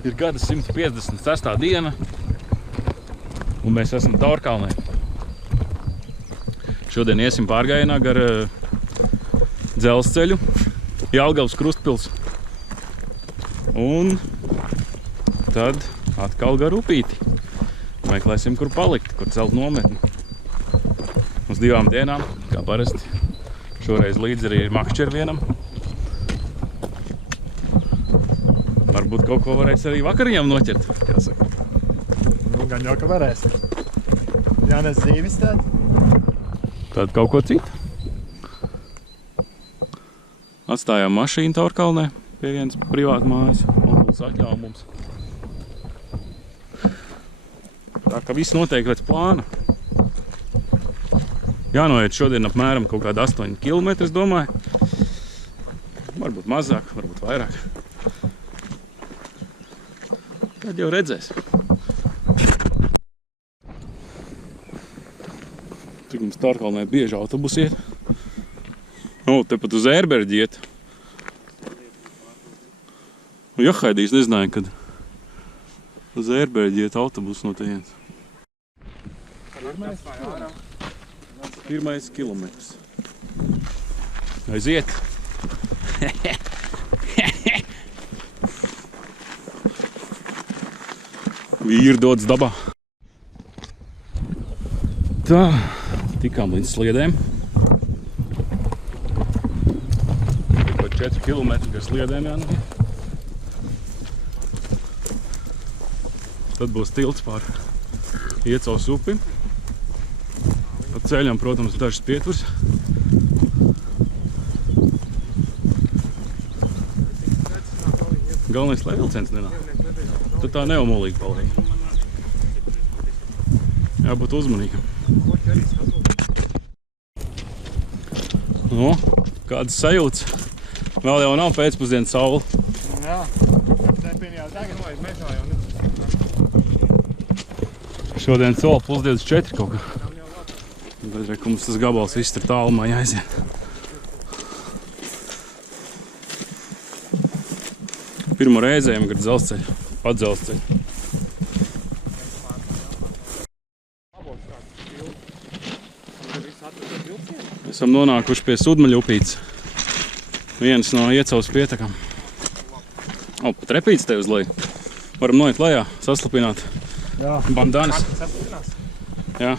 Ir gada 156. diena, un mēs esam Taurkalnē. Šodien iesim pārgājienā gar dzelzceļu, Jelgavas Krustpils. Un tad atkal gar upīti. Meklēsim, kur palikt, kur celt nometni. Uz 2 dienām, kā parasti. Šoreiz līdz arī ir makšķervienam. Varbūt kaut ko varēs arī vakariņām noķert, jāsaka. Nu, gan jau, ka varēs. Jānes zīvis tad. Tad kaut ko citu. Atstājām mašīnu Taurkalnē pie vienas privāta mājas. Onkulis atļāva mums. Tā ka viss notiek pēc plāna. Jānoiet šodien apmēram kaut kādi 8 km, es domāju. Varbūt mazāk, varbūt vairāk. Tad jau redzēs. Cik mums Taurkalnē bieži autobusi iet. Tepat uz Ērberģi iet. Jahaidīs nezināju, kad uz Ērberģi iet autobusu no tejienes. Pirmais kilometrs. Aiziet. Vīri dodas dabā. Tā, tikām līdz sliedēm. 4 km gar sliedēm jānoiet. Tad būs tilts pār Iecavas upi. Pa ceļam, protams, dažas pieturas. Galvenais, lai vilciens nenāk. Tad tā neomolīgi paliek. Jābūt uzmanīgam. No, kādas sajūtas? Vēl jau nav pēcpusdienas saule. Jā, nepien jau tagad mežā jau ne. Šodien sola +24 kaut kā. Bet re, ka mums tas gabals viss tur tālumā jāiziet. Pirmo reizēm gar dzelzceļu, pa dzelzceļu. Esam nonākuši pie Sudmaļu upītes. Viens no Iecavas pietekam. Pat repīts te uz leju. Varam noiet lejā, saslapināt. Jā. Bandanas. Jā.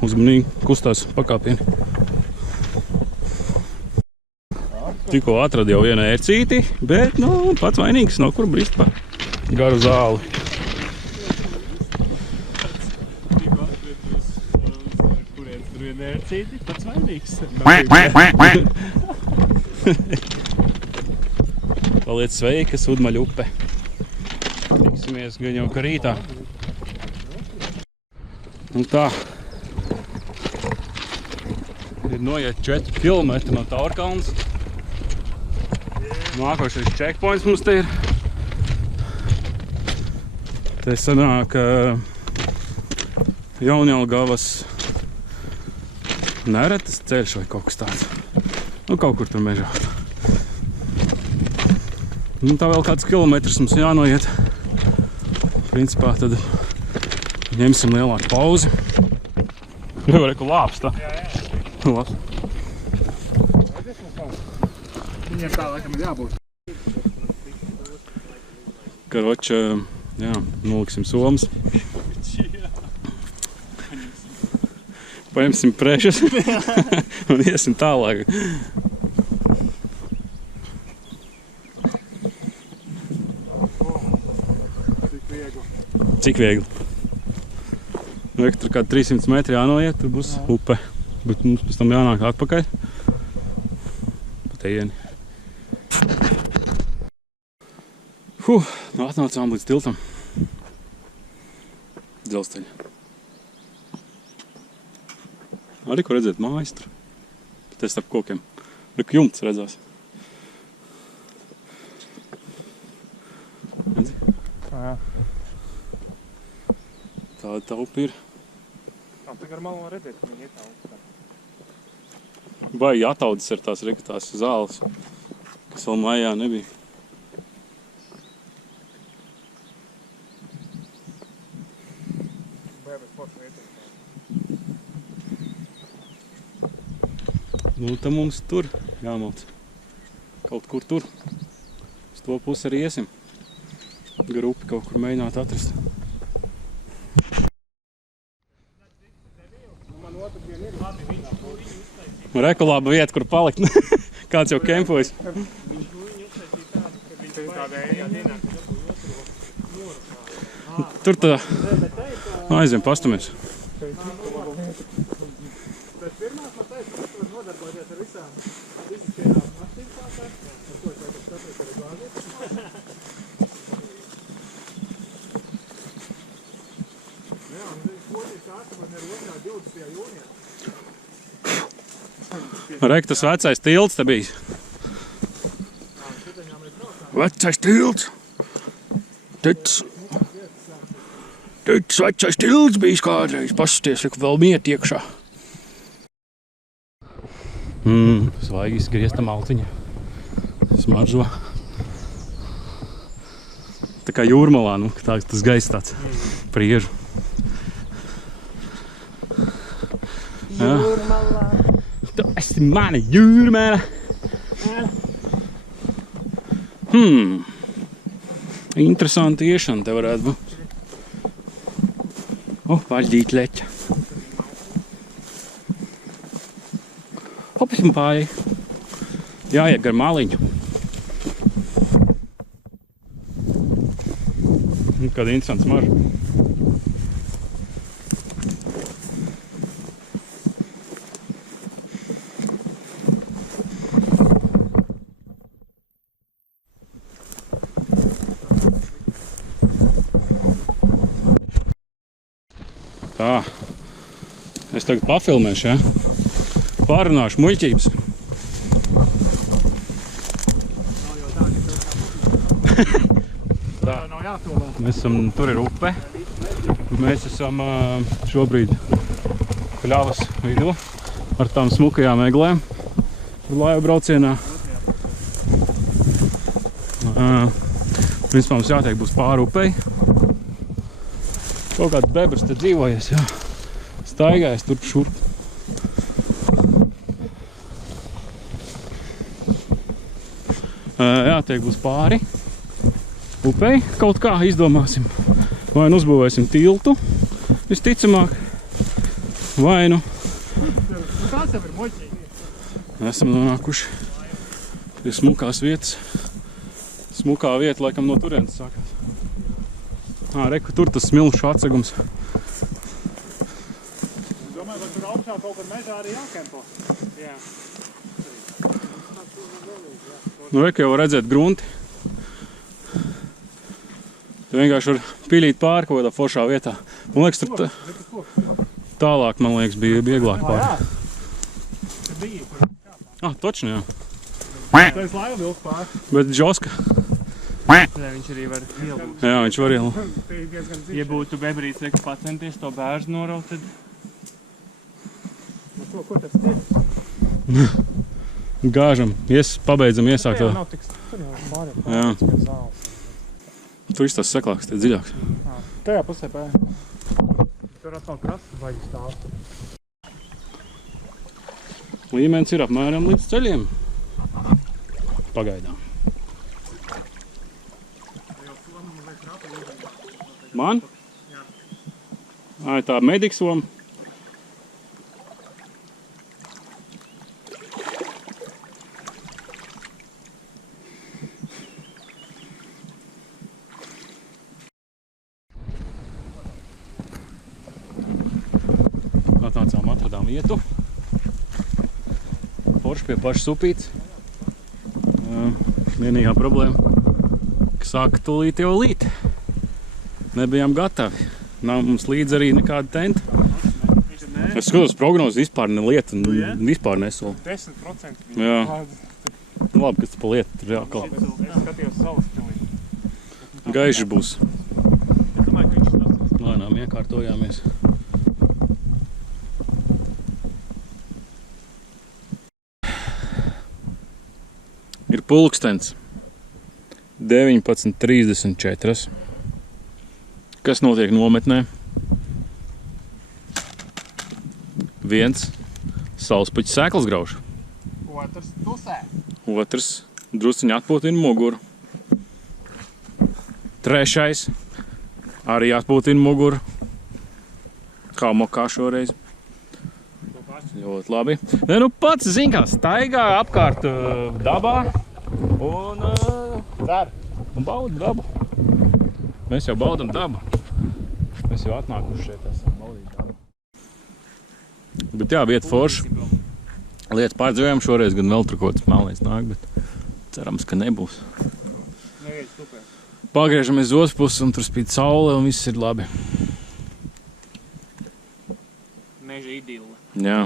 Uzmanīgi kustās pakāpieni. Tikko atradu jau vienu ērcīti, bet, pats vainīgs, nav kur brist pa garu zāli. Pats vainīgs. Paliec sveika, Sudmaļu upe. Tiksimies gan jau ka rītā. Un tā. Ir noiet 4 km no Taurkalnes. Nākošais checkpoints mums te ir. Te sanāk Jaunjelgavas Neretas ceļš vai kaut kas tāds. Kaut kur tur mežā. Tā vēl kāds kilometrs mums jānoiet. Principā tad ņemsim lielāku pauzi. Jau reku lāps tā. Labs. Viņiem tā laikam ir jābūt. Karoči, jā, noliksim somas. Paņemsim prešas un iesim tālāk. Cik viegli? Tur kādi 300 metri jānoiet, tur būs upe. Bet mums pēc tam jānāk atpakaļ. Pa tejieni. Atnācām līdz tiltam. Dzelzceļa. Arī, ko redzēt, mājas tur. Te starp kokiem. Reku jumts redzās. Redzi? Jā. Tāda tā upe ir. Tā gar malu var redzēt, ka viņi ir tā upe. Baigi ataudzes ar tās zāles, kas vēl mājā nebija. Nu, tad mums tur jāmauc. Kaut kur tur. Uz to pusi arī iesim. Grupi kaut kur mēģināt atrast. Reku laba vieta, kur palikt. Kāds jau kempojas. Tur tā aizvien pastamies. Reik, tas vecais tilts te bijis. Vecais tilts. Tic vecais tilts bijis kādreiz. Pasties, vēl miet iekšā. Svaigi izgriezta malciņa. Smaržo. Tā kā jūrmalā, nu, tas gaiss tāds priežu. Jūrmalā. Tu esi mana jūrmēla. Interesanti iešana te varētu būt. Vaļdīt leķa. Hopisim pāri. Jāiet gar maliņu. Kāda interesanta smarža. Tā, es tagad pafilmēšu, ja? Pārunāšu muļķības. Tā, mēs esam, tur ir upe. Mēs esam šobrīd Kļavas vidū ar tām smukajām eglēm laivu braucienā. Principā mums jātiek būs pāri upei. Kaut kāds bebrs te dzīvojies, jā. Staigājas turp šurp. Jātiek būs pāri upei, kaut kā izdomāsim. Vai nu uzbūvēsim tiltu, visticamāk, vai nu. Tās jau ir muļķīgi. Esam nonākuši pie smukās vietas. Smukā vieta, laikam, no turienes sākās. Reku, tur tas smilšu atsegums. Es domāju, ka tur augšā kaut kur mežā arī jākempo. Jā. Nu, reku jau var redzēt grunti. Tu vienkārši var pilīt pāri kaut kādā foršā vietā. Man liekas, tur tālāk, man liekas, bija vieglāk pāri. Tur bija. Točni, jā. Tā es laivu vilku pāri. Bet Džoska. Viņš arī var ielūt. Jā, viņš var ielūt. Ja būtu bebrīts, reku pacenties to bērzu noraut, tad... Ko tas ir? Gāžam, pabeidzam iesākt to. Nav tik tur jau pāri. Jā. Tur viss tas saklāks, te dziļāks. Tajā pusē pēr. Tur atkal krasas vajag stāst. Līmenis ir apmēram līdz ceļiem. Pagaidām. Man? Tā mediksoma. Atnācām, atradām vietu. Forši pie pašas upītes. Vienīgā problēma, ka sāka tūlīt jau līt. Nebijām gatavi. Nav mums līdz arī nekāda tenta. Es skatos prognozi, vispār ne lieta, vispār nesola. 10%. Jā. Labi, kas pa lietu tur jāklāt. Es skatījos salas pilī. Gaiši būs. Es domāju, ka viņš tas. Lēnām iekārtojāmies. Ir pulkstens 19:34. Kas notiek nometnē? Viens saulspuķis sēklas grauž. Otrs tusē. Otrs drusciņi atpūtina muguru. Trešais arī atpūtina muguru. Kā mokā šoreiz. Ļoti labi. Ne, nu pats, zin kā, staigā apkārt dabā un bauda dabu. Mēs jau baudam dabu. Mēs jau atnākuši šeit, esam baudīt dabu. Bet jā, vieta forša. Lietas pārdzīvējām šoreiz, gan vēl tur kaut kāds melnīts nāk, bet cerams, ka nebūs. Pagriežamies uz otru pusi un tur spīd saule un viss ir labi. Meža idila. Jā.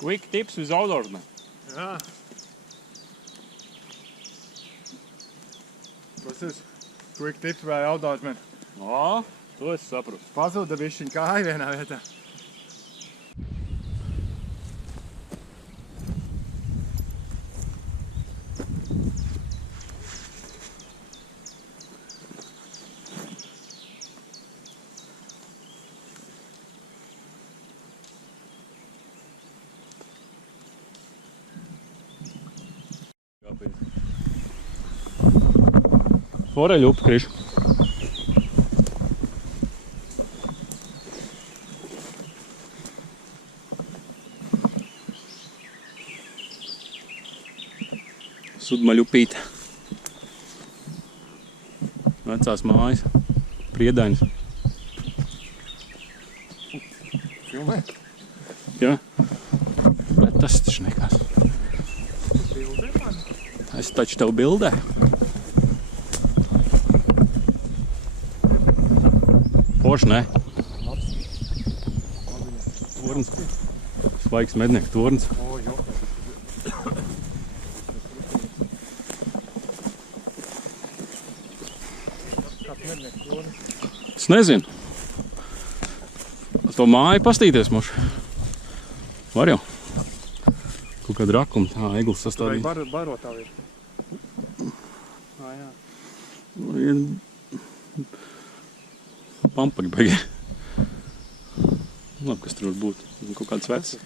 Quick tips with outdoorsmen. Jā. Tas ir quick tips vai outdoorsmen. O, to es saprotu. Pazuda bišķiņ kāja vienā vietā. Foreļu upi, Kriš. Sudmaļu upīte. Vecās mājas. Priedaņas. Filmē? Jā. Bet tas taču nekas. Bildē man? Es taču tev bildē. Forši, ne? Torns. Svaigs mednieku torns. O, jo. Kāds mednieku torns? Es nezinu. To māju pastīties moši. Var jau. Kaut kāda rakuma, tā eglis sastādīt. Vai barotā ir? Jā. Pampagi baigi. Labi, kas tur var būt? Kaut kāds vecs.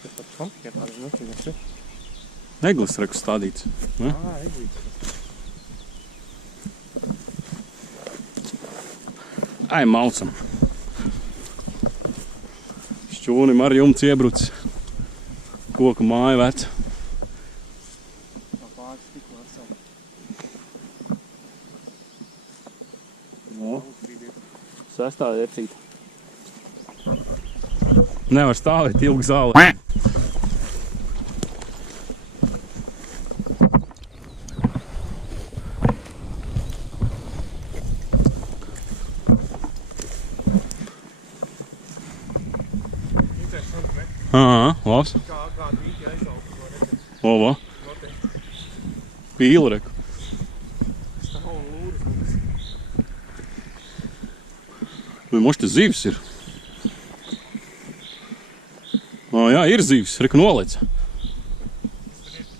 Eglis reku stādīts. Ne? Ai, maucam. Šķūnim ar jumts iebrucis. Koka māja veca. Sastāv iepsīt. Nevar stāvēt ilgi zālē. Labs. Kā dīķi aizauga. Ova. Pīla reku. Stāv un lūras. Vai moš te zivs ir? O, jā, ir zivs. Reku nolec.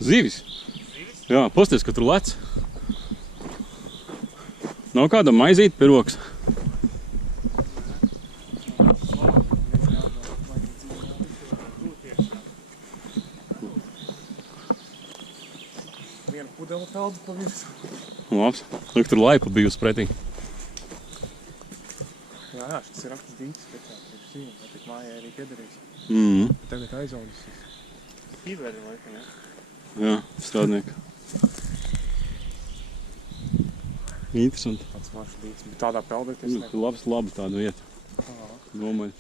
Zivis? Jā, pasties, ka tur lec. Nav kāda maizīt pie rokas. Viena pudela peldu pa virsmu. Labs. Reku tur laipa bijusi pretī. Jā, šis ir aktas dīķis, bet tā ir sīna, bet tik mājai arī piedarīs. Tagad aizaudzis. Īveri laikam, jā. Jā, strādnieki. Interesanti. Tāds maršs dīķis, bet tādā peldēties. Labi tāda vieta. Domāju.